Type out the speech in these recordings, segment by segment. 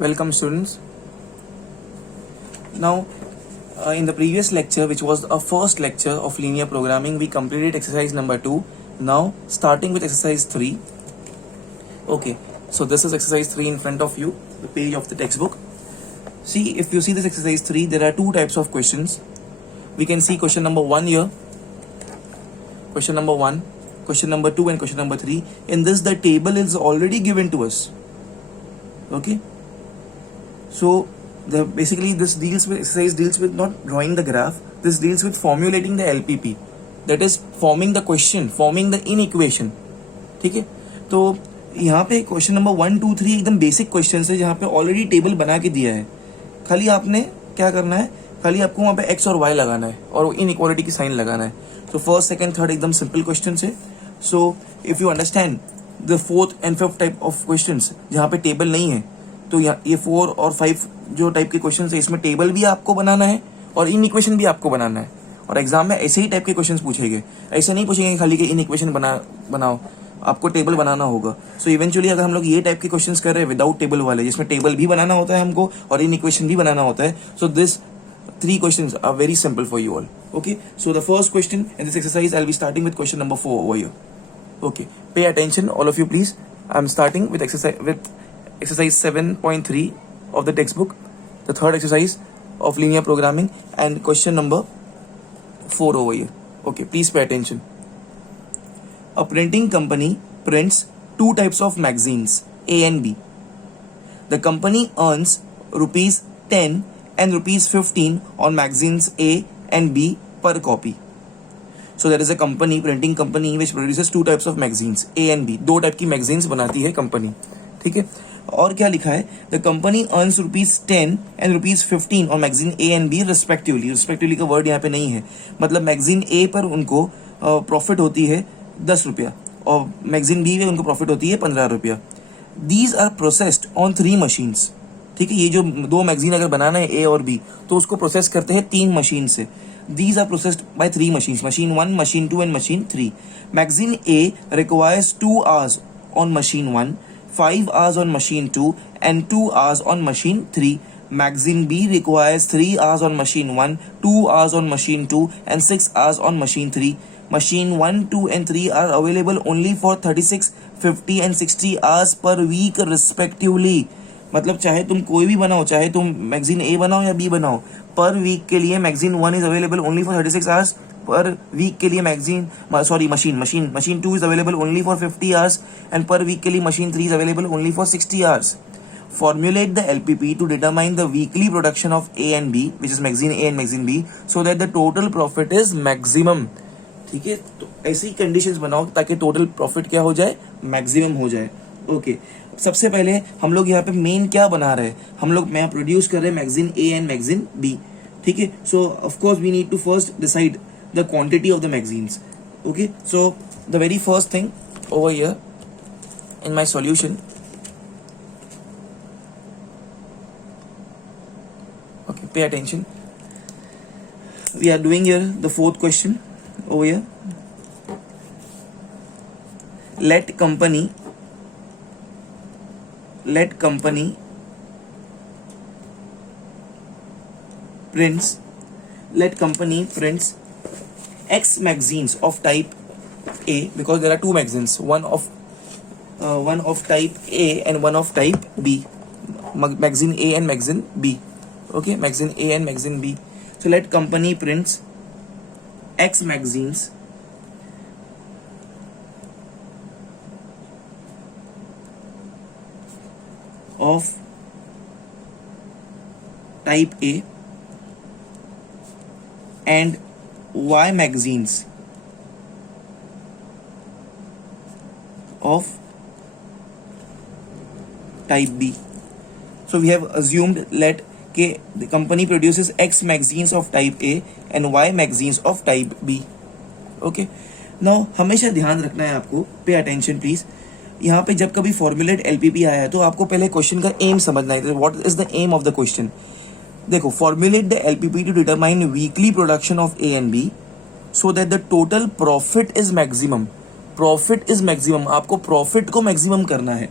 Welcome students. Now in the previous lecture, which was our first lecture of linear programming, we completed exercise number 2. Now starting with exercise 3. Okay, so this is exercise 3 in front of you, the page of the textbook. See, if you see this exercise 3, there are two types of questions. We can see question number 1 here, question number 1, question number 2 and question number 3. In this, the table is already given to us. Okay, so basically this exercise deals with not drawing the graph. This deals with formulating the LPP, that is forming the question, forming the inequation. ठीक है, तो यहाँ पे question number 1, 2, 3 एकदम basic question है, जहाँ पे already table बना के दिया है. खाली आपने क्या करना है, खाली आपको वहाँ पे x और y लगाना है और इनइक्वालिटी की साइन लगाना है. तो फर्स्ट सेकंड थर्ड एकदम सिंपल क्वेश्चन है. So if you understand the fourth and fifth type of questions जहाँ पे टेबल नहीं है, तो ये 4 और 5 जो टाइप के क्वेश्चन है, इसमें टेबल भी आपको बनाना है और इन इक्वेशन भी आपको बनाना है. और एग्जाम में ऐसे ही टाइप के क्वेश्चन पूछेंगे, ऐसे नहीं पूछेंगे खाली कि इन इक्वेशन बनाओ, आपको टेबल बनाना होगा. सो इवेंचुअली अगर हम लोग ये टाइप के क्वेश्चंस कर रहे हैं विदाउट टेबल वाले, जिसमें टेबल भी बनाना होता है हमको और इन इक्वेशन भी बनाना होता है, so this 3 questions are very simple for you all. Okay, so the first question in this exercise, I'll be starting with question number 4 over here. Okay, pay attention all of you please. I'm starting with exercise 7.3 of the textbook, the third exercise of linear programming, and question number 4 over here. Okay, please pay attention. A printing company prints 2 types of magazines, A and B. The company earns rupees 10 and rupees 15 on magazines A and B per copy. So there is a company, printing company, which produces 2 types of magazines, A and B. 2 type की magazines बनाती है company. ठीक है, और क्या लिखा है, the company earns rupees 10 and rupees 15 और magazine A and B respectively. Respectively का वर्ड यहाँ पे नहीं है, मतलब मैगजीन ए पर उनको प्रॉफिट होती है 10 रुपया और मैगजीन बी में उनको प्रॉफिट होती है 15 रुपया. These are processed on 3 machines. ठीक है, ये जो 2 मैगजीन अगर बनाना है ए और बी, तो उसको प्रोसेस करते हैं 3 मशीन से. These are processed by 3 machines, machine 1, machine 2 and machine 3. Magazine A requires 2 hours on machine 1, 5 hours on machine 2 and 2 hours on machine 3. Magazine B requires 3 hours on machine 1, 2 hours on machine 2 and 6 hours on machine 3. Machine 1, 2 and 3 are available only for 36, 50 and 60 hours per week respectively. मतलब चाहे तुम कोई भी बनाओ, चाहे तुम magazine ए बनाओ या बी बनाओ, पर वीक के लिए magazine 1 is available only for 36 hours. Per week के लिए machine 2 is available only for 50 hours and per week के लिए machine 3 is available only for 60 hours. Formulate the LPP to determine the weekly production of A and B, which is magazine A and magazine B, so that the total profit is maximum. ठीक है, तो ऐसी conditions बनाओ ताकि total profit क्या हो जाए, maximum हो जाए. ओके, सबसे पहले हम लोग यहाँ पे मेन क्या बना रहे हैं, हम लोग यहाँ प्रोड्यूस कर रहे हैं magazine A and magazine B. ठीक है, so of course we need to first decide the quantity of the magazines. Okay, so the very first thing over here in my solution, okay, pay attention. We are doing here the 4th question over here. Let company prints X magazines of type A, because there are 2 magazines, one of type A and one of type B, magazine A and magazine B. Okay, magazine A and magazine B. So let company prints X magazines of type A and Y magazines of type B. So we have assumed let the company produces X magazines of type A and Y magazines of type B. Okay, now हमेशा ध्यान रखना है आपको, pay attention please. यहाँ पे जब कभी formulate LPP आया है तो आपको पहले क्वेश्चन का एम समझना है. What is the aim of the question. देखो, formulate the LPP to determine weekly production of A and B so that the total profit is maximum. Profit is maximum, आपको प्रॉफिट को maximum करना है.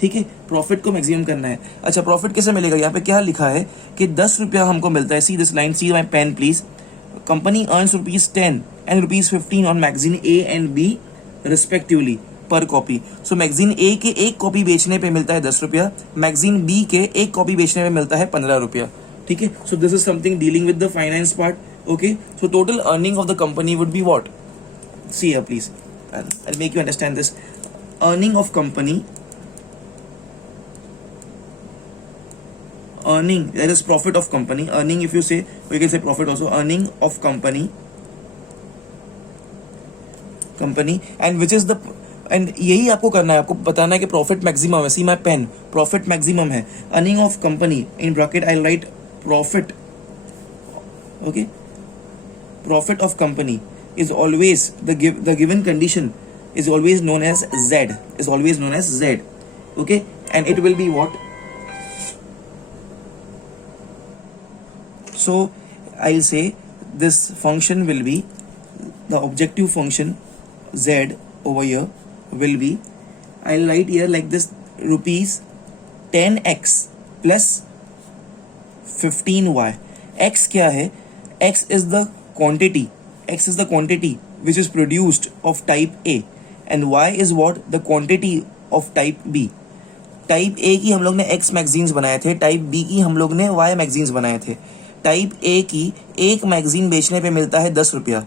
ठीक है, profit को maximum करना है। अच्छा, प्रॉफिट कैसे मिलेगा? यहाँ पे क्या लिखा है कि 10 रुपया हमको मिलता है। See this line, see my pen please. Company earns ₹10 and ₹15 on magazine A and B respectively per copy. So magazine A के एक कॉपी बेचने पे मिलता है 10 रुपया, मैगजीन बी के एक कॉपी बेचने पे मिलता है 15 रुपया। ठीक है, सो this is something dealing with the finance part. Okay, so total earning of the company would be what? See here please, I'll make you understand this. Earning of company, earning, there is profit of company. Earning, if you say, or you can say profit also. Earning of company, and which is the, and यही आपको करना है, आपको बताना है कि profit maximum है। सी my pen, profit maximum है। Earning of company, in bracket I right profit. Okay, profit of company is always the given condition is always known as Z, is always known as Z. Okay, and it will be what? So I'll say this function will be, the objective function Z over here will be, I'll write here like this, ₹10x plus 15y. X क्या है? X is the quantity. X is the quantity which is produced of type A and Y is what? The quantity of type B. Type A की हम लोग ने X magazines बनाए थे, type B की हम लोग ने Y मैगजीन्स बनाए थे। टाइप A की एक मैगजीन बेचने पे मिलता है 10 रुपया,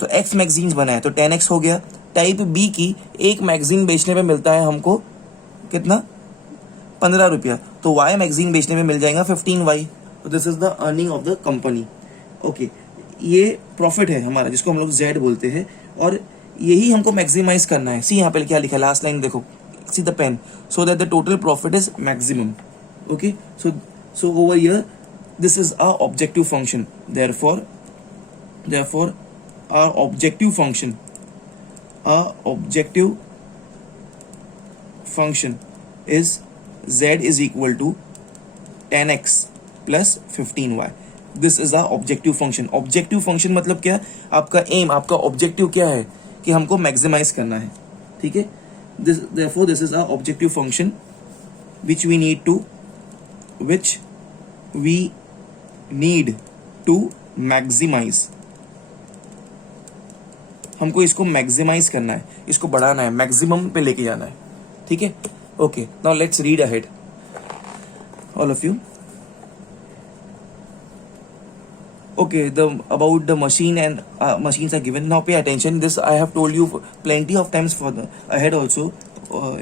तो X मैगजीन्स बनाए तो 10x हो गया। टाइप B की एक मैगजीन बेचने पे मिलता है हमको कितना? 15 रुपया, तो Y मैगजीन बेचने पे मिल जाएगा 15y। तो this is the earning of the company. Okay, ये प्रॉफिट है हमारा जिसको हम लोग Z बोलते हैं, और यही हमको मैक्सिमाइज करना है। सी यहाँ पे क्या लिखा है, लास्ट लाइन देखो, see the pen, so that the total profit is maximum. Okay, so over here this is our objective function, therefore our objective function is Z is equal to 10x plus 15y. This is our objective function. Objective function मतलब क्या? आपका M, आपका objective क्या है कि हमको maximise करना है। ठीक है, therefore this is our objective function which we need to maximize. हमको इसको मैक्सिमाइज करना है, इसको बढ़ाना है, मैक्सिमम पे लेके जाना है। ठीक है, okay, now let's read ahead all of you. Okay, about the machine and machines are given. Now pay attention. This I have told you plenty of times for the ahead also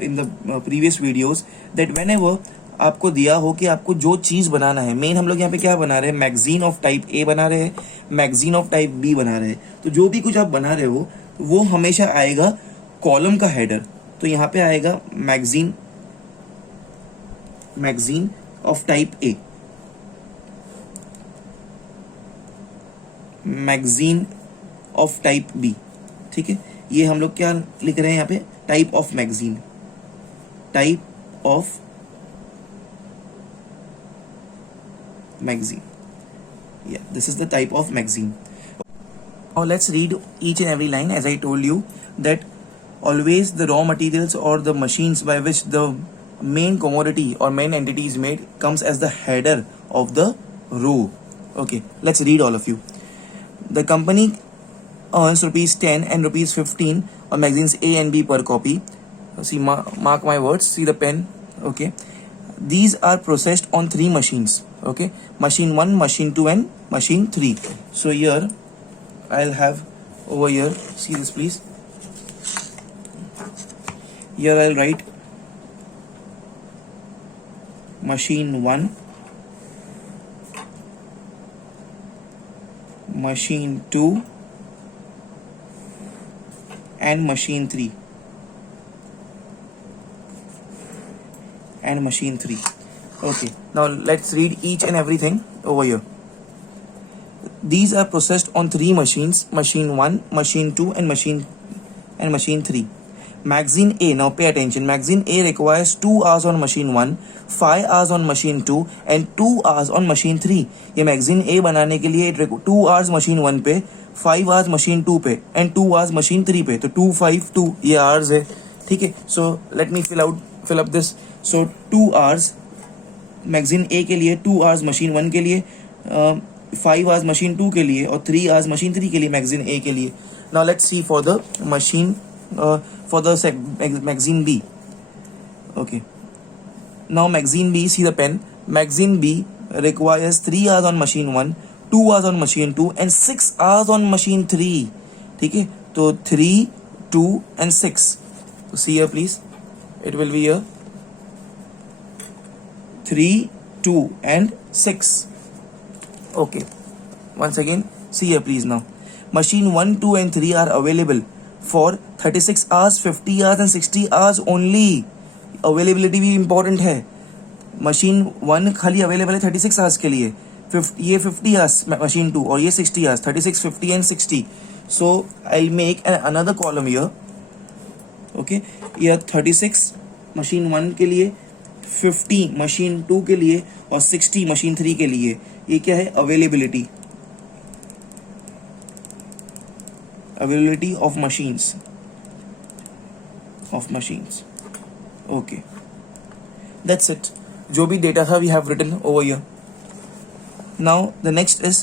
in the previous videos that whenever आपको दिया हो कि आपको जो चीज़ बनाना है, main हम लोग यहाँ पे क्या बना रहे हैं? मैगजीन ऑफ टाइप A बना रहे हैं, मैगजीन ऑफ टाइप B बना रहे हैं। तो जो भी कुछ आप बना रहे हो वो हमेशा आएगा कॉलम का हेडर। तो यहाँ पे आएगा magazine of type A, magazine of type B। ठीक है, ये हम लोग क्या लिख रहे हैं यहाँ पे? Type of magazine, type of magazine, yeah, this is the type of magazine. Now let's read each and every line. As I told you that always the raw materials or the machines by which the main commodity or main entity is made comes as the header of the row. Okay, let's read all of you. The company earns ₹10 and ₹15 on magazines A and B per copy. See, mark my words, see the pen. Okay, these are processed on 3 machines. Okay, machine 1, machine 2 and machine 3. So here I'll have over here, see this please, here I'll write machine 1, machine 2 and machine 3 and machine 3. Okay, now let's read each and everything over here. These are processed on 3 machines, machine 1, machine 2 and machine 3. Magazine A, now pay attention, magazine A requires 2 hours on machine 1, 5 hours on machine 2 and 2 hours on machine 3. ये magazine A बनाने के लिए 2 hours machine 1 पे, 5 hours machine 2 पे and 2 hours machine 3 पे, तो 2, 5, 2 ये hours है। ठीक है, so let me fill up this so 2 hours magazine A के लिए, 2 hours मशीन 1 के लिए, 5 hours मशीन 2 के लिए और 3 hours मशीन 3 के लिए मैगजीन ए के लिए. Now let's see for the machine for the magazine B. Okay, now magazine B, see the pen. Magazine B requires 3 hours on machine 1, 2 hours on machine 2 and 6 hours on machine 3. ठीक है, तो 3, 2 and 6. So see here please, it will be here 3, 2 and 6. Okay, once again see here please. Now machine 1, 2 and 3 are available for 36 hours, 50 hours and 60 hours only. Availability भी important है. Machine 1 खाली available है 36 hours के लिए, ये 50 hours machine 2 और ये 60 hours, 36, 50 and 60. So I make another column here. Okay, ये 36 मशीन 1 के लिए, 50 मशीन 2 के लिए और 60 मशीन 3 के लिए. ये क्या है? Availability of machines. Okay, that's it. जो भी data था we have written over here. Now the next is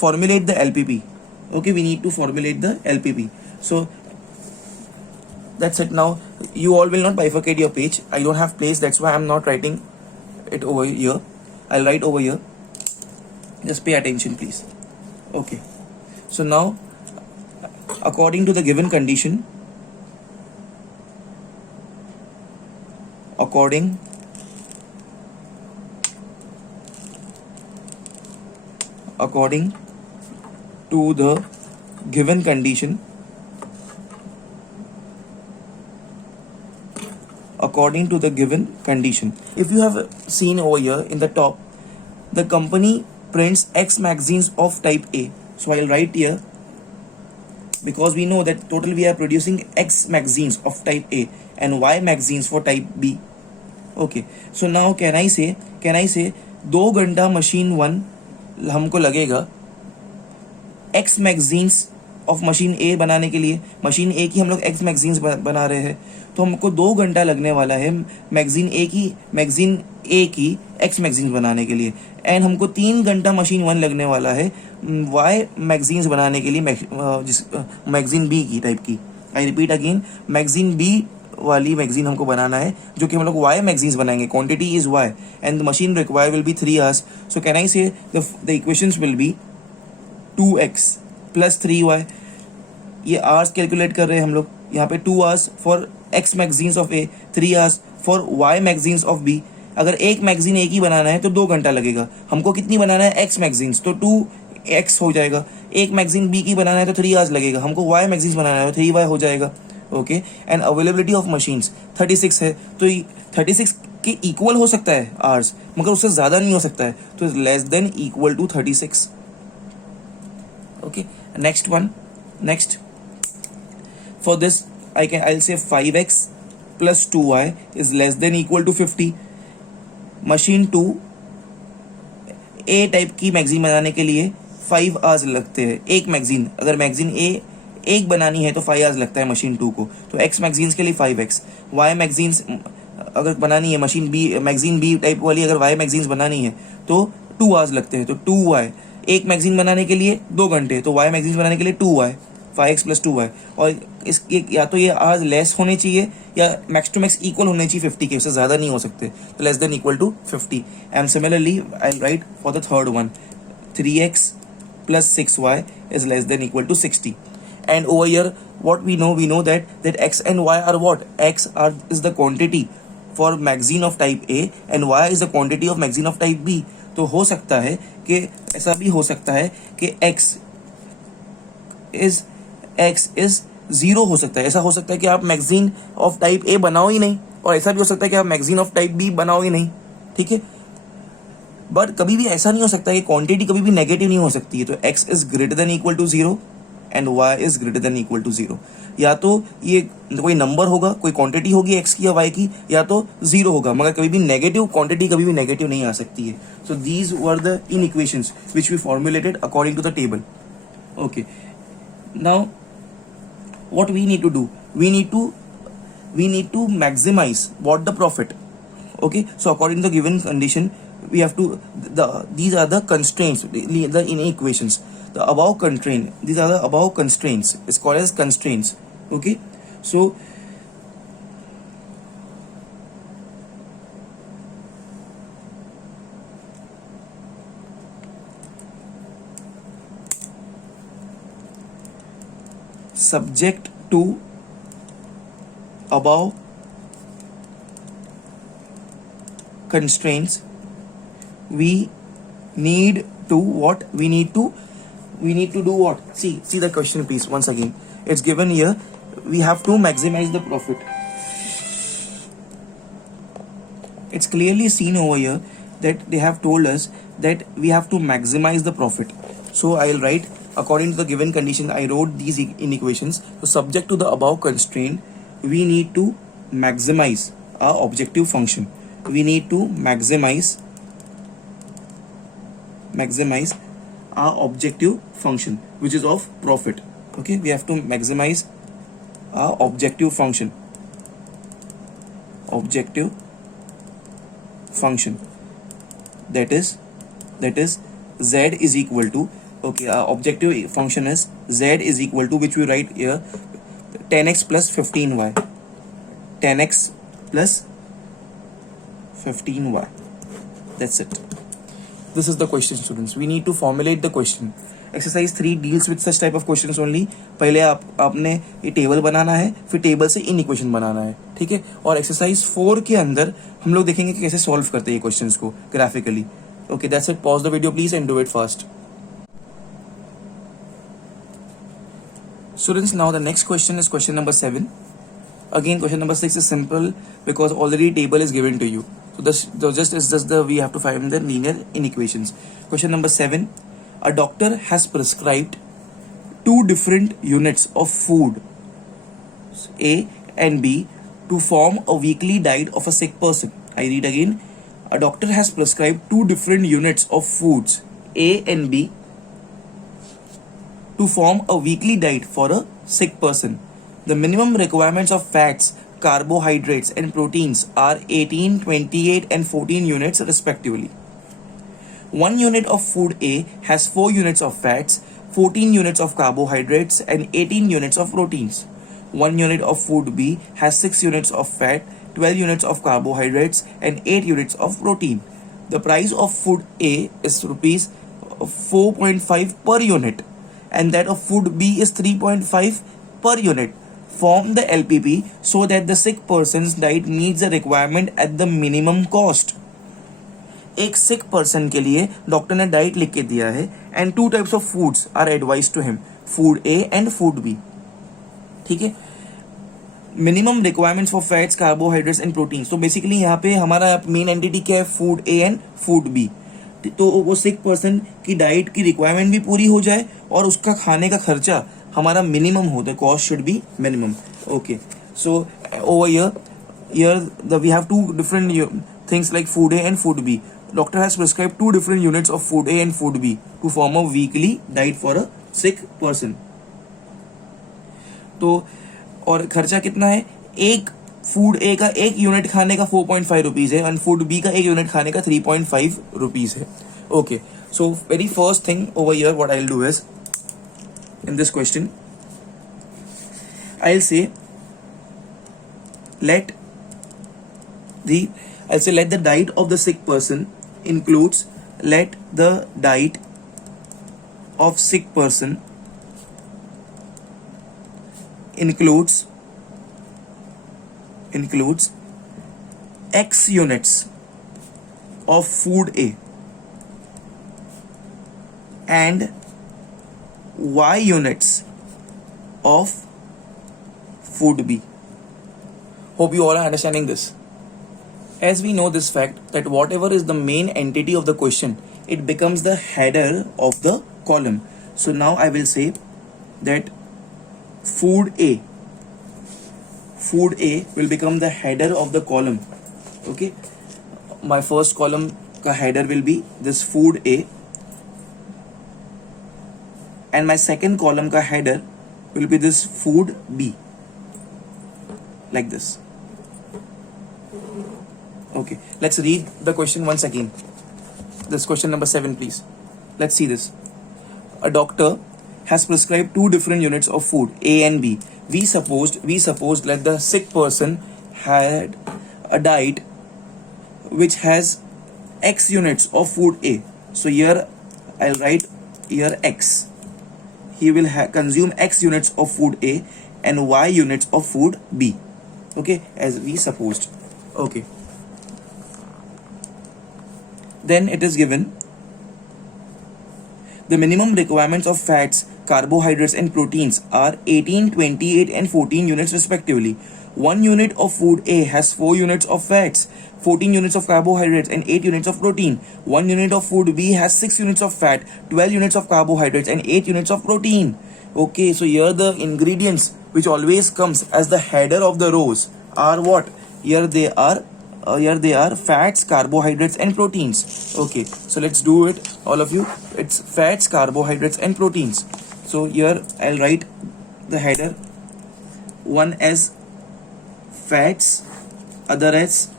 formulate the LPP. Okay, we need to formulate the LPP. So that's it. Now you all will not bifurcate your page. I don't have place, that's why I'm not writing it over here. I'll write over here. Just pay attention please. Okay, so now according to the given condition, according to the given condition, if you have seen over here in the top, the company prints X magazines of type A. So I'll write here, because we know that total we are producing X magazines of type A and Y magazines for type B. Okay, so now can I say 2 घंटा machine 1 हमको लगेगा X magazines of machine A बनाने के लिए. Machine A की हम लोग X magazines बना रहे हैं, तो हमको 2 घंटा लगने वाला है मैगजीन A की X magazines बनाने के लिए. एंड हमको 3 घंटा मशीन 1 लगने वाला है Y magazines बनाने के लिए, मैगजीन B की टाइप की. I repeat again, magazine B वाली मैगजीन हमको बनाना है, जो कि हम लोग Y magazines बनाएंगे. Quantity is Y and the machine require will be 3 hours. So can I say the equations will be 2x plus 3y. ये आवर्स कैलकुलेट कर रहे हैं हम लोग यहाँ पे. 2 hours for X magazines of A, 3 hours for Y magazines of B. अगर एक मैगजीन एक ही बनाना है तो 2 घंटा लगेगा. हमको कितनी बनाना है? X magazines, तो 2x हो जाएगा. एक मैगजीन B की बनाना है तो 3 hours लगेगा. हमको Y magazines बनाना है तो 3y हो जाएगा. Okay, and availability of machines 36 है, तो 36 के इक्वल हो सकता है आवर्स, मगर उससे ज़्यादा नहीं हो सकता है, तो less than equal to 36. Okay, next for this I'll say 5x plus 2y is less than equal to 50. Machine 2 A type की मैगजीन बनाने के लिए 5 hours लगते हैं. एक मैगजीन, अगर मैगजीन A एक बनानी है तो 5 hours लगता है मशीन 2 को. तो X मैगजीन्स के लिए 5x. Y मैगजीन्स अगर बनानी है, मैगजीन B टाइप वाली अगर Y मैगजीन्स बनानी है तो 2 hours लगते हैं, तो 2y. एक मैगजीन बनाने के लिए 2 घंटे, तो Y मैगजीन्स बनाने के लिए 2y, 5x प्लस 2y. और इसके या तो ये आवर्स लेस होने चाहिए या मैक्स टू मैक्स इक्वल होने चाहिए 50 के, उससे ज़्यादा नहीं हो सकते, तो less than equal to 50. And similarly I write for the third one, 3x plus 6y is less than equal to 60. And over here what we know that x and y are what? X is the quantity for magazine of type A and y is the quantity of magazine of type B. तो हो सकता है कि ऐसा भी हो सकता है कि x is 0 हो सकता है. ऐसा हो सकता है कि आप मैगजीन ऑफ टाइप A बनाओ ही नहीं, और ऐसा भी हो सकता है कि आप मैगजीन ऑफ टाइप B बनाओ ही नहीं. ठीक है, बट कभी भी ऐसा नहीं हो सकता कि क्वांटिटी कभी भी नेगेटिव नहीं हो सकती है. तो x is greater than equal to 0 and y is greater than equal to 0. या तो ये कोई नंबर होगा, कोई क्वांटिटी होगी x की या y की, या तो 0 होगा, मगर कभी भी नेगेटिव क्वांटिटी कभी भी नेगेटिव नहीं आ सकती है. So these were the inequations which we formulated according to the table. Okay, now what we need to do, we need to we need to maximize what the profit. Okay, so according to the given condition, we have to these are the constraints, the in equations. The above constraint, these are the above constraints. It's called as constraints. Okay, so subject to above constraints, we need to what? We need to do what? See the question please once again. It's given here. We have to maximize the profit. It's clearly seen over here that they have told us that we have to maximize the profit. So I'll write according to the given condition. I wrote these in equations. So subject to the above constraint, we need to maximize our objective function. We need to maximize our objective function, which is of profit. Okay, we have to maximize our objective function. That is z is equal to, okay, our objective function is z is equal to, which we write here, 10x plus 15y. 10x plus 15y. That's it. This is the question, students. We need to formulate the question. Exercise 3 deals with such type of questions only. पहले आपने ये table बनाना है, फिर table से in equation बनाना है, ठीक है. और एक्सरसाइज 4 के अंदर हम लोग देखेंगे कि कैसे सॉल्व करते हैं ये क्वेश्चंस को graphically. Okay, that's it. Pause the video please and do it fast. Students, now the next question is question number 7. Again, question number 6 is simple because already table is given to you. So we have to find the linear inequations. Question number 7. A doctor has prescribed 2 different units of food, A and B, to form a weekly diet of a sick person. I read again. A doctor has prescribed 2 different units of foods, A and B, to form a weekly diet for a sick person. The minimum requirements of fats, carbohydrates and proteins are 18, 28 and 14 units respectively. 1 unit of food A has 4 units of fats, 14 units of carbohydrates and 18 units of proteins. 1 unit of food B has 6 units of fat, 12 units of carbohydrates and 8 units of protein. The price of food A is rupees 4.5 per unit and that of food B is 3.5 per unit. Form the LPP so that the sick person's diet meets the requirement at the minimum cost. एक सिक person के लिए doctor ने diet लिख के दिया है and 2 types of foods are advise to him, food A and food B. ठीक है. Minimum requirements for fats, carbohydrates and protein. तो बेसिकली यहाँ पे हमारा मेन एंटिटी क्या है? Food A and food B. तो वो सिक पर्सन की डाइट की रिक्वायरमेंट भी पूरी हो जाए और उसका खाने का खर्चा हमारा मिनिमम हो, the cost should be minimum. Okay, so over here we have 2 different things like food A and food B. Doctor has prescribed 2 different units of food A and food B to form a weekly diet for a sick person. तो और खर्चा कितना है? एक food ए का 1 unit खाने का 4.5 rupees है एंड फूड बी का 1 यूनिट खाने का 3.5 रुपीज है. Okay, so very first thing over here what I will do is, in this question I'll say let the diet of the sick person includes, let the diet of sick person includes X units of food A and Y units of food B. Hope you all are understanding this. As we know this fact that whatever is the main entity of the question, it becomes the header of the column. So now I will say that food A will become the header of the column. Okay, my first column ka header will be this food A and my second column ka header will be this food B, like this. Okay, let's read the question once again. This question number 7, please. Let's see this. A doctor has prescribed two different units of food, A and B. We supposed that the sick person had a diet which has X units of food A. So here I'll write here X. He will consume X units of food A and Y units of food B. Okay, as we supposed. Okay. Then it is given the minimum requirements of fats, carbohydrates and proteins are 18, 28 and 14 units respectively. 1 unit of food A has 4 units of fats, 14 units of carbohydrates and 8 units of protein. 1 unit of food B has 6 units of fat, 12 units of carbohydrates and 8 units of protein. Okay, so here the ingredients which always comes as the header of the rows are what? Here they are fats, carbohydrates and proteins. Okay, so let's do it, all of you. It's fats, carbohydrates and proteins. So here I'll write the header, one as fats, other as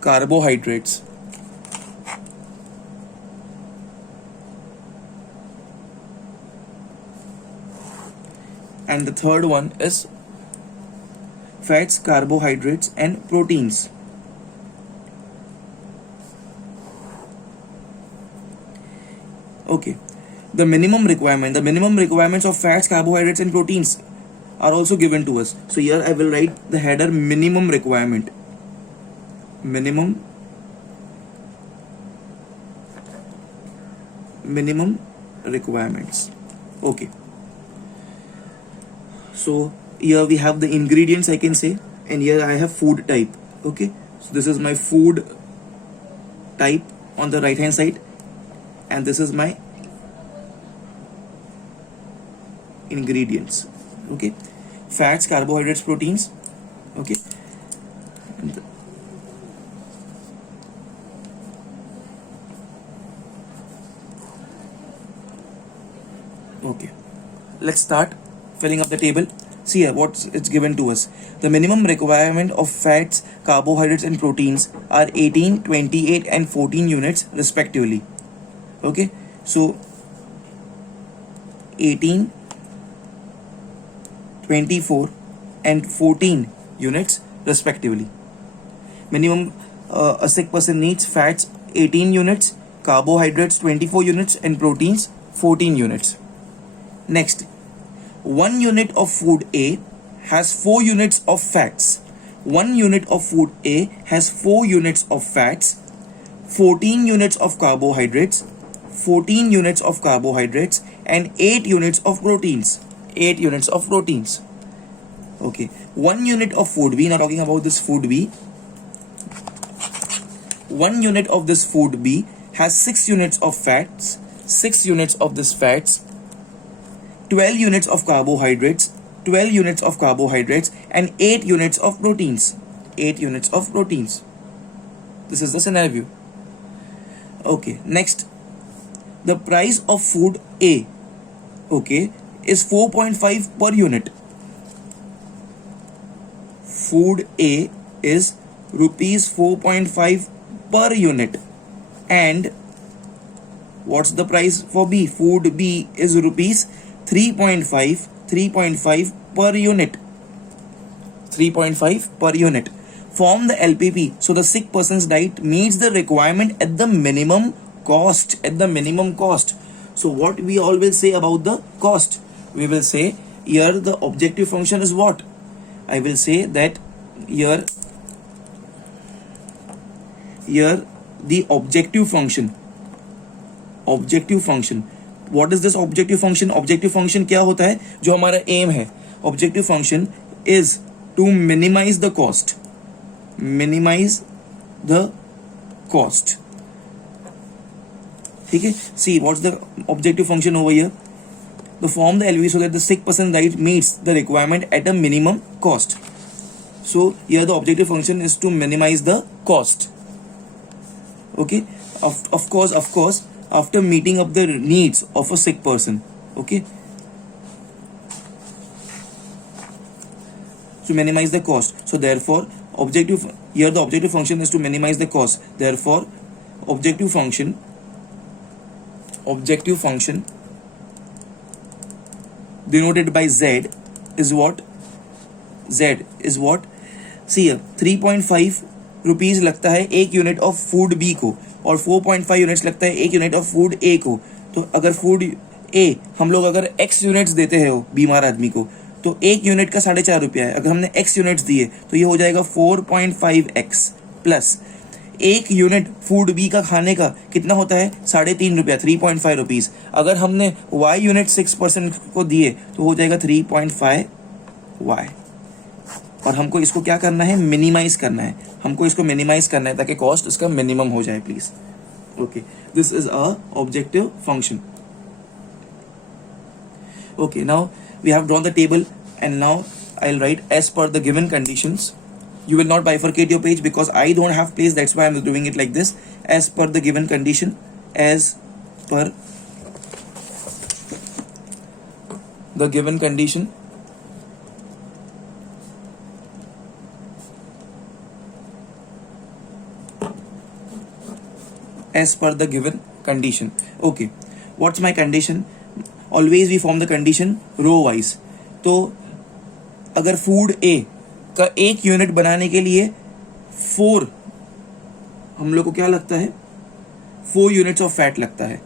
carbohydrates. And the third one is fats, carbohydrates and proteins. Okay, the minimum requirements of fats, carbohydrates and proteins are also given to us. So here I will write the header minimum requirement. Minimum requirements. Okay, so here we have the ingredients, I can say, and here I have food type. Okay, so this is my food type on the right hand side and this is my ingredients. Okay, fats, carbohydrates, proteins. Okay, okay, let's start filling up the table. See here what it's given to us. The minimum requirement of fats, carbohydrates and proteins are 18, 28 and 14 units respectively. Okay, so 18, 24 and 14 units respectively. Minimum a sick person needs fats 18 units, carbohydrates 24 units and proteins 14 units. Next, 1 unit of food A has 4 units of fats. 1 unit of food A has 4 units of fats, 14 units of carbohydrates, 14 units of carbohydrates and 8 units of proteins. 8 units of proteins. Okay, 1 unit of food B, now talking about this food B. 1 unit of this food B has 6 units of fats, 6 units of this fats, 12 units of carbohydrates, 12 units of carbohydrates and 8 units of proteins. 8 units of proteins. This is the scenario. Okay, next, the price of food A, okay, is 4.5 per unit. Food A is rupees 4.5 per unit. And what's the price for B? Food B is rupees 3.5 per unit. 3.5 per unit. Form the LPP. So the sick person's diet meets the requirement at the minimum cost. At the minimum cost. So what we all will say about the cost? We will say here the objective function is what? I will say that here the objective function. What is this objective function? Objective function क्या होता है? जो हमारा aim है. Objective function is to minimize the cost. Minimize the cost. ठीक है? See what's the objective function over here? The form the LV so that the sick person diet meets the requirement at a minimum cost. So here the objective function is to minimize the cost. Okay, of course after meeting up the needs of a sick person. Okay, to minimize the cost. So therefore Here the objective function is to minimize the cost. Therefore, objective function denoted by Z is what? See here, 3.5 rupees लगता है एक unit of food B को और 4.5 units लगता है एक unit of food ए को. तो अगर फूड ए हम लोग अगर एक्स यूनिट्स देते हैं वो बीमार आदमी को, तो एक यूनिट का 4.5 रुपया है. अगर हमने एक्स यूनिट्स दिए तो ये हो जाएगा 4.5x प्लस एक यूनिट फूड बी का खाने का कितना होता है 3.5 रुपया, 3.5 रुपीज. अगर हमने वाई यूनिट 6% को दिए तो हो जाएगा 3.5 वाई. और हमको इसको क्या करना है, मिनिमाइज करना है. हमको इसको मिनिमाइज करना है ताकि कॉस्ट इसका मिनिमम हो जाए please. Okay, this is a objective function. Okay, now we have drawn the table and now I'll write as per the given conditions. You will not bifurcate your page because I don't have place, that's why I'm doing it like this. As per the given condition, as per the given condition, as per the given condition. Okay, what's my condition? Always we form the condition row wise. तो अगर food ए का एक unit बनाने के लिए 4 हम लोग को क्या लगता है, 4 यूनिट्स ऑफ फैट लगता है.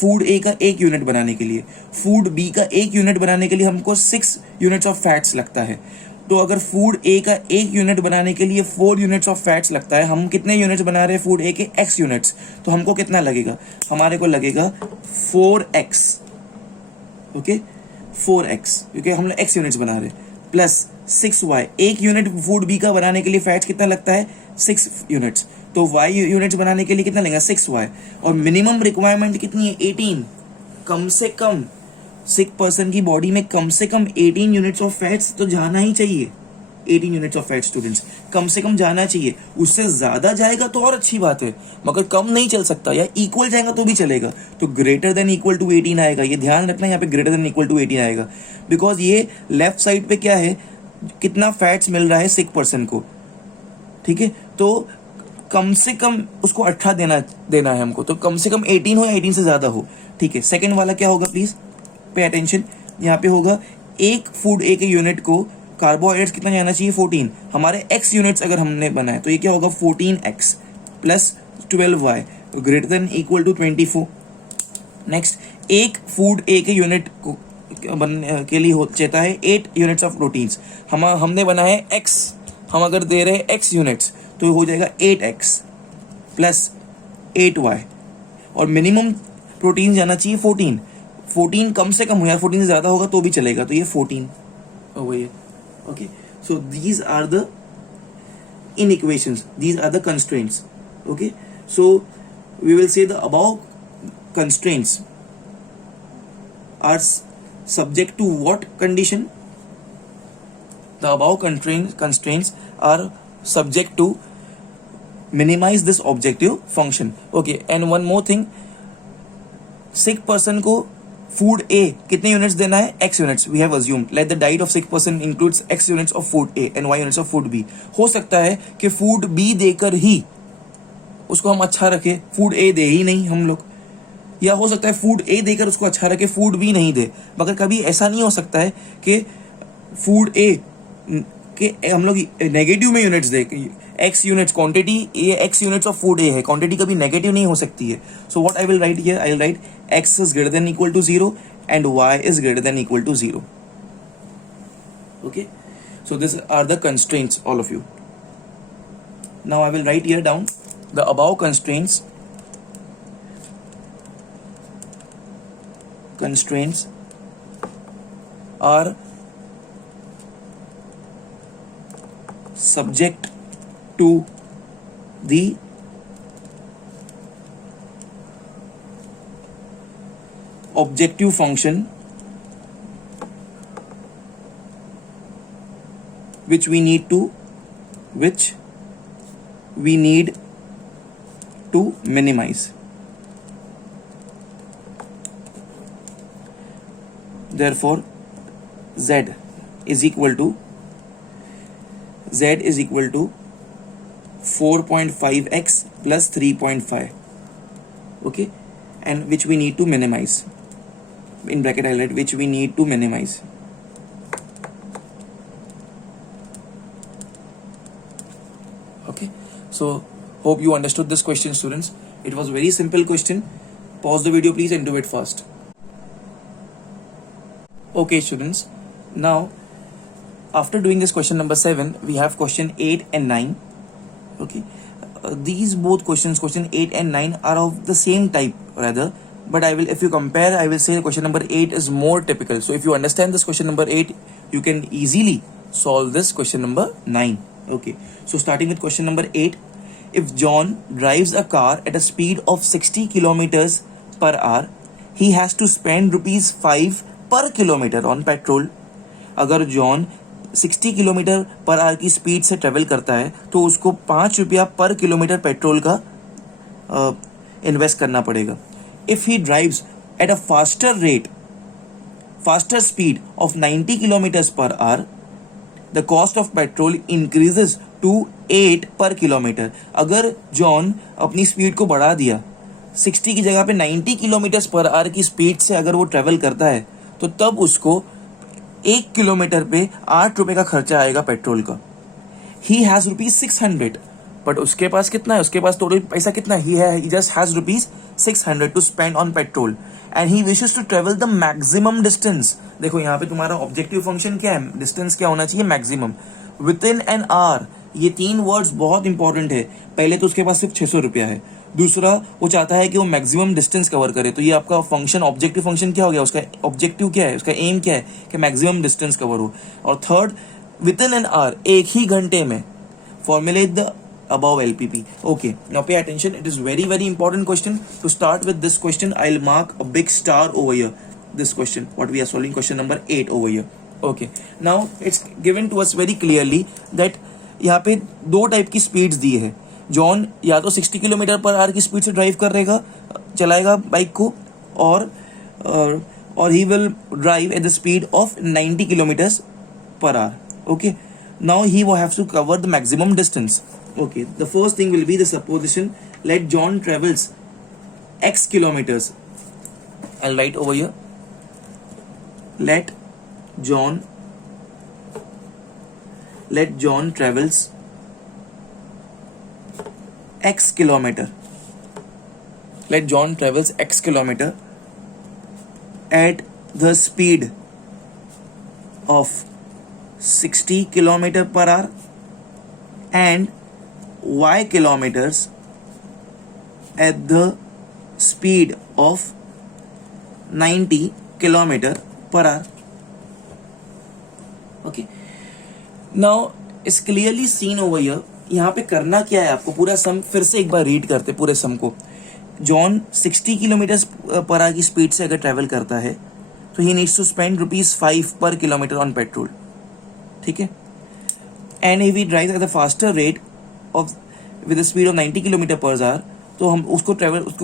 फूड ए का एक यूनिट बनाने के लिए, फूड बी का एक यूनिट बनाने के लिए हमको 6 यूनिट्स ऑफ फैट्स लगता है. तो अगर फूड ए का एक यूनिट बनाने के लिए 4 यूनिट्स ऑफ फैट्स लगता है, हम कितने यूनिट्स बना रहे हैं फूड ए के, x यूनिट्स. तो हमको कितना लगेगा, हमारे को लगेगा 4x. ओके, 4x क्योंकि हम लोग x यूनिट्स बना रहे हैं प्लस 6y. एक यूनिट फूड बी का बनाने के लिए फैट्स कितना लगता है 6 यूनिट्स. तो y यूनिट्स बनाने के लिए कितना लगेगा 6y. और मिनिमम रिक्वायरमेंट कितनी है 18. कम से कम सिक पर्सन की बॉडी में कम से कम 18 यूनिट्स ऑफ फैट्स तो जाना ही चाहिए. 18 यूनिट्स ऑफ फैट स्टूडेंट्स कम से कम जाना चाहिए. उससे ज्यादा जाएगा तो और अच्छी बात है, मगर कम नहीं चल सकता, या इक्वल जाएगा तो भी चलेगा. तो ग्रेटर देन इक्वल टू 18 आएगा. ये ध्यान रखना, यहाँ पे ग्रेटर देन इक्वल टू 18 आएगा बिकॉज ये लेफ्ट साइड पे क्या है, कितना फैट्स मिल रहा है सिक पर्सन को. ठीक है, तो कम से कम उसको 18 देना है हमको. तो कम से कम 18 हो या 18 से ज्यादा हो. ठीक है, सेकेंड वाला क्या होगा प्लीज पे अटेंशन. यहाँ पे होगा एक फूड एक यूनिट को कार्बोहाइड्रेट्स कितना जाना चाहिए 14. हमारे x यूनिट्स अगर हमने बनाए तो ये क्या होगा 14x plus 12y greater than equal to 24. Next, एक फूड ए के यूनिट को बनने के लिए चाहता है 8 यूनिट्स ऑफ प्रोटीन्स. हमने बनाया है x, हम अगर दे रहे हैं x यूनिट्स तो हो जाएगा 8x प्लस 8y. और मिनिमम प्रोटीन जाना चाहिए 14 कम से कम हो, यार 14 से ज़्यादा होगा तो भी चलेगा. तो ये 14 वही है. Okay, so these are the inequations, these are the constraints. Okay, so we will say the above constraints are subject to what condition? The above constraints are subject to minimize this objective function. Okay, and one more thing, sick person को food A कितने units देना है x units. We have assumed let the diet of sick person includes x units of food A and y units of food B. हो सकता है कि food B देकर ही उसको हम अच्छा रखे, फूड ए दे ही नहीं हम लोग, या हो सकता है फूड ए देकर उसको अच्छा रखे, फूड बी नहीं दे. मगर कभी ऐसा नहीं हो सकता है कि फूड ए के हम लोग नेगेटिव में यूनिट्स दे. x यूनिट्स क्वांटिटी, ये x यूनिट्स ऑफ फूड ए है, क्वांटिटी कभी नेगेटिव नहीं हो सकती है. So what I will write here, I will write x is greater than equal to 0 and y is greater than equal to 0. Okay, so these are the constraints, all of you. Now I will write here down the above constraints are subject to the objective function which we need to minimize. Therefore z is equal to 4.5x plus 3.5. Okay, and which we need to minimize. In bracket highlight, which we need to minimize. Okay, so hope you understood this question, students. It was very simple question. Pause the video please and do it fast. Okay students, now after doing this question number 7, we have question 8 and 9. Okay, these both questions, question 8 and 9, are of the same type rather, but if you compare, I will say question number 8 is more typical. So if you understand this question number 8, you can easily solve this question number 9. Okay, so starting with question number 8, if John drives a car at a speed of 60 kilometers per hour, he has to spend rupees 5 per kilometer on petrol. अगर John 60 kilometre per hour की speed से travel करता है तो उसको 5 रुपया पर kilometre petrol का इन्वेस्ट करना पड़ेगा. If he drives at a faster speed of 90 kilometres per hour, the cost of petrol increases to 8 per kilometre. अगर जॉन अपनी स्पीड को बढ़ा दिया, 60 की जगह पे 90 किलोमीटर्स पर आवर की स्पीड से अगर वो ट्रेवल करता है तो तब उसको 1 किलोमीटर पे 8 रुपए का खर्चा आएगा पेट्रोल का. ही हैज रुपीज 600, बट उसके पास कितना है, उसके पास टोटल पैसा कितना है, he just has rupees 600 to spend on petrol and he wishes to travel the maximum distance. देखो यहाँ पे तुम्हारा ऑब्जेक्टिव फंक्शन क्या है, डिस्टेंस क्या होना चाहिए, maximum, with in an our. ये 3 वर्ड्स बहुत इंपॉर्टेंट है. पहले तो उसके पास सिर्फ 600 रुपया है, दूसरा वो चाहता है कि वो मैक्सिमम डिस्टेंस कवर करे. तो ये आपका फंक्शन, ऑब्जेक्टिव फंक्शन क्या हो गया, उसका ऑब्जेक्टिव क्या है, उसका एम क्या है कि मैक्सिमम डिस्टेंस कवर हो. और third, with in an hour, एक ही घंटे में. Formulate the above LPP. Okay, now pay attention. It is very important question. To start with this question, I'll mark a big star over here. This question, what we are solving, question number 8 over here. Okay, now it's given to us very clearly that यहाँ पे 2 type की speeds दी है. John या तो 60 kilometre per hour की speed से drive करेगा, चलाएगा बाइक को, और he will drive at the speed of 90 kilometres per our. Okay, now he will have to cover the maximum distance. Okay, the first thing will be the supposition, let John travels x kilometers. I'll write over here, let John travels x kilometer. Let John travels x kilometer at the speed of 60 kilometer per hour and y kilometers at the speed of 90 kilometer per hour. Okay, now it's clearly seen over here. यहाँ पे करना क्या है आपको, पूरा सम फिर से एक बार रीड करते पूरे सम को. जॉन 60 किलोमीटर पर आवर की स्पीड से अगर ट्रेवल करता है तो he needs to spend rupees 5 per kilometre on petrol. ठीक है, and if we drive at the faster rate of with the speed of 90 kilometre per hour, तो हम उसको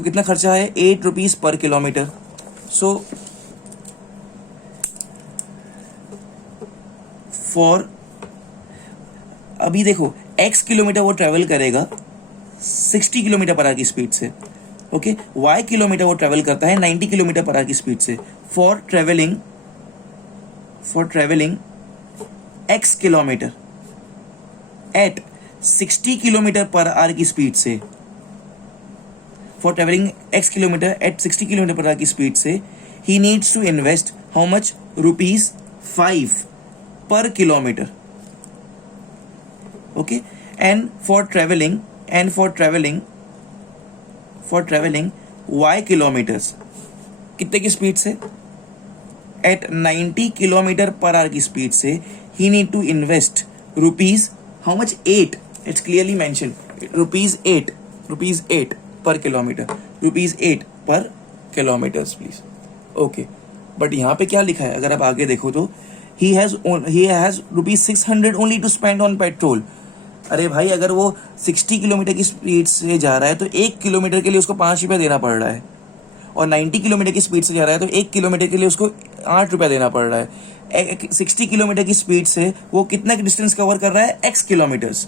कितना खर्चा है, 8 rupees per kilometre. So for अभी देखो x किलोमीटर वो ट्रेवल करेगा 60 किलोमीटर पर आवर की स्पीड से. ओके, y किलोमीटर वो ट्रेवल करता है 90 किलोमीटर पर आवर की स्पीड से. For travelling x kilometre at 60 kilometre per hour की स्पीड से, for travelling x kilometre at 60 kilometre per hour की स्पीड से, he needs to invest how much, rupees 5 per kilometre. Okay, and for traveling y kilometres कितने की speed से, at 90 kilometre per hour की speed से, ही need to invest rupees how much, 8. It's clearly mention, rupees 8 per kilometre, rupees 8 पर kilometres please. Okay, but यहाँ पे क्या लिखा है, अगर आप आगे देखो तो he has rupees 600 only to spend on petrol. अरे भाई, अगर वो 60 किलोमीटर की स्पीड से जा रहा है तो 1 किलोमीटर के लिए उसको 5 रुपया देना पड़ रहा है, और 90 किलोमीटर की स्पीड से जा रहा है तो 1 किलोमीटर के लिए उसको 8 रुपया देना पड़ रहा है. 60 किलोमीटर की स्पीड से वो कितना डिस्टेंस कवर कर रहा है, x किलोमीटर्स,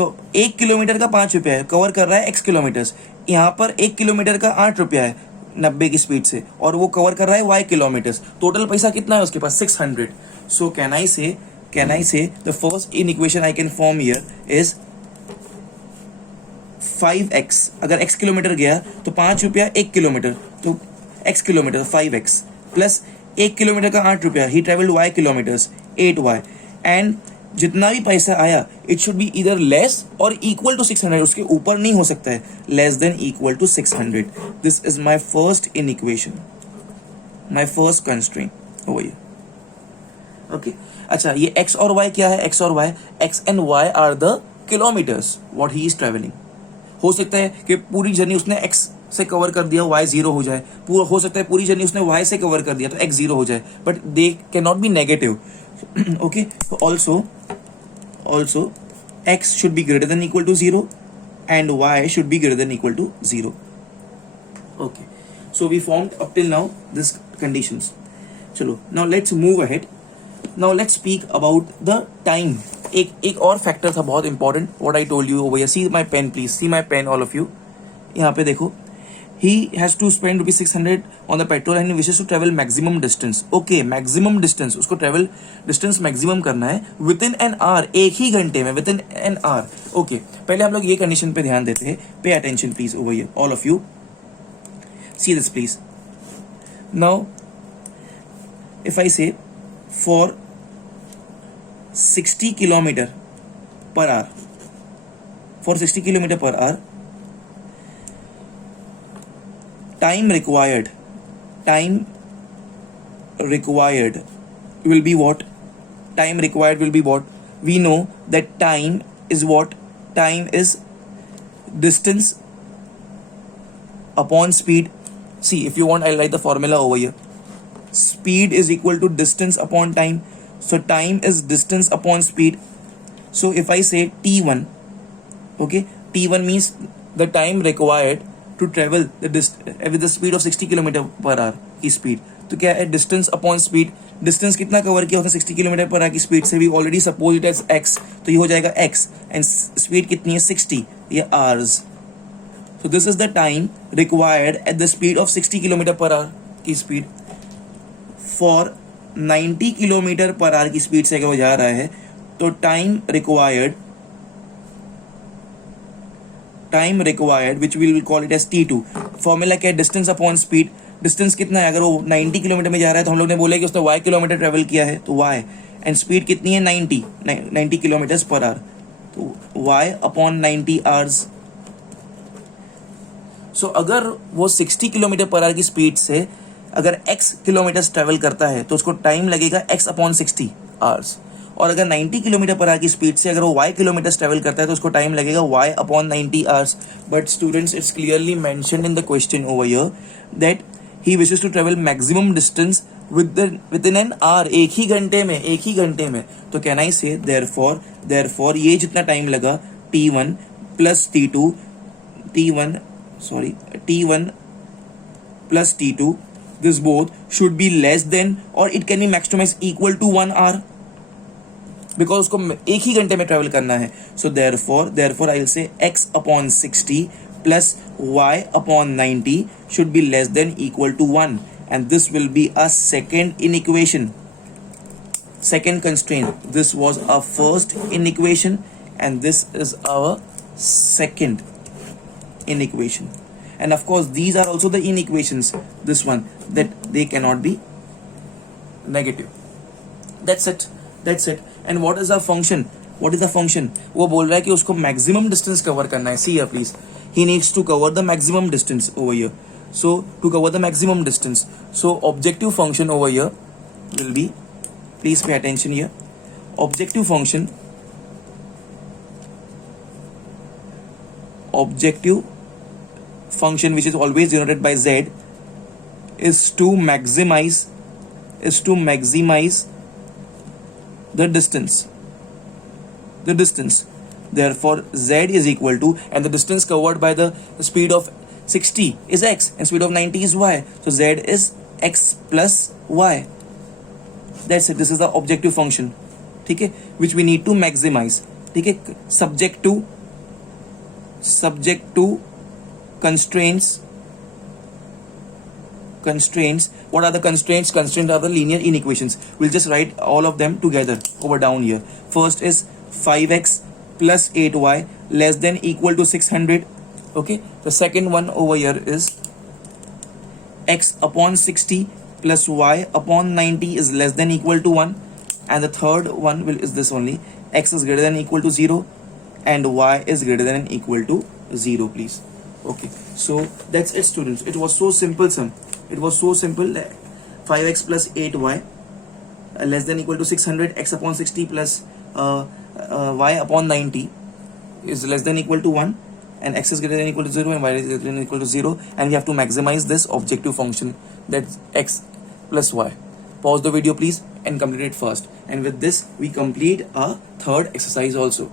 तो 1 किलोमीटर का 5 रुपया है, कवर कर रहा है x किलोमीटर्स। यहाँ पर 1 किलोमीटर का 8 रुपया है 90 की स्पीड से, और वो कवर कर रहा है y किलोमीटर्स। टोटल पैसा कितना है उसके पास? 600। सो can I say the first in equation I can form here is 5x। अगर x किलोमीटर गया तो 5 रुपया 1 किलोमीटर, तो x kilometre 5x plus 1 kilometre का 8 रुपया, he travelled y kilometres 8y, and जितना भी पैसा आया इट शुड बी इधर लेस और इक्वल टू 600, उसके ऊपर नहीं हो सकता है, less than equal to 600। This is my first inequation, my first constraint over here. Okay, अच्छा ये x और y क्या है? x और y, x and y are the kilometres what he is travelling. हो सकता है कि पूरी जर्नी उसने x से कवर कर दिया, y जीरो हो जाए। पूरा हो सकता है पूरी जर्नी उसने y से कवर कर दिया तो x जीरो हो जाए, but they can not be negative. Okay, also x should be greater than equal to 0 and y should be greater than equal to 0. Okay, so we formed up till now this conditions. चलो, now let's move ahead. Now let's speak about the time. एक और factor था बहुत important, what I told you over here. See my pen please, see my pen all of you. यहाँ पे देखो, he has to spend ₹600 on the petrol and he wishes to travel maximum distance. Okay, maximum distance, उसको travel distance maximum करना है within an hour, एक ही घंटे में, within an hour. Okay, पहले हम लोग ये कंडीशन पे ध्यान देते हैं. Pay attention please over here, all of you. See this please. Now, if I say for 60 kilometer per hour, for 60 kilometer per hour, time required will be what? Time required will be what? We know that time is what? Time is distance upon speed. See, if you want, I'll write the formula over here. Speed is equal to distance upon time. So time is distance upon speed. So if I say T1, okay, T1 means the time required to travel with the speed of 60 kilometre per hour की speed, तो क्या है? Distance upon speed. Distance कितना cover किया उसने 60 kilometre per hour की speed से? We already suppose it as x, तो ये हो जाएगा x, एंड स्पीड कितनी है? 60, ये hours. So this is the time required at the speed of 60 kilometre per hour की speed. For 90 kilometre per hour की स्पीड से अगर वो जा रहा है तो time required which we will call it as T2. Formula क्या है? Distance upon speed. डिस्टेंस कितना है? अगर वो 90 किलोमीटर में जा रहा है तो हम लोग ने बोला कि उसने y किलोमीटर ट्रेवल किया है, तो y, एंड स्पीड कितनी है? 90 किलोमीटर पर आवर, तो y अपॉन 90 आवर्स। सो अगर वो 60 किलोमीटर पर आवर की स्पीड से अगर x किलोमीटर ट्रेवल करता है तो उसको टाइम लगेगा x अपॉन 60 आवर्स, और अगर 90 किलोमीटर पर आवर की स्पीड से अगर वो y किलोमीटर ट्रेवल करता है तो उसको टाइम लगेगा y upon 90 hours. But students, it's clearly mentioned in the question over here that he wishes to travel maximum distance within an hour, एक ही घंटे में। तो कैन आई से देयरफॉर ये जितना टाइम लगा T1 plus T1 plus T2, this both should be less than or it can be max to max equal to 1 hour, because उसको एक ही घंटे में ट्रेवल करना है. So therefore I'll say x upon 60 plus y upon 90 should be less than equal to 1, and this will be a second inequation, second constraint. This was our first inequation and this is our second inequation. And of course these are also the inequations, this one, that they cannot be negative. That's it. And what is our function? What is the function? वो बोल रहा है कि उसको maximum distance cover करना है. See here please, he needs to cover the maximum distance over here. So to cover the maximum distance, so objective function over here will be, please pay attention here, objective function which is always denoted by z is to maximize the distance. Therefore z is equal to, and the distance covered by the speed of 60 is x and speed of 90 is y, so z is x plus y. That's it. This is the objective function, ठीक है, which we need to maximize. ठीक है, subject to constraints. What are the constraints? Constraints are the linear inequations. We'll just write all of them together over down here. First is 5x plus 8y less than equal to 600. Okay, the second one over here is x upon 60 plus y upon 90 is less than equal to 1, and the third one is this only, x is greater than equal to 0 and y is greater than equal to 0, please. Okay, so that's it, students. It was so simple, sum. It was so simple. 5x plus 8y less than equal to 600, x upon 60 plus y upon 90 is less than equal to 1, and x is greater than equal to 0 and y is greater than equal to 0, and we have to maximize this objective function, that's x plus y. Pause the video please and complete it first, and with this we complete our third exercise also.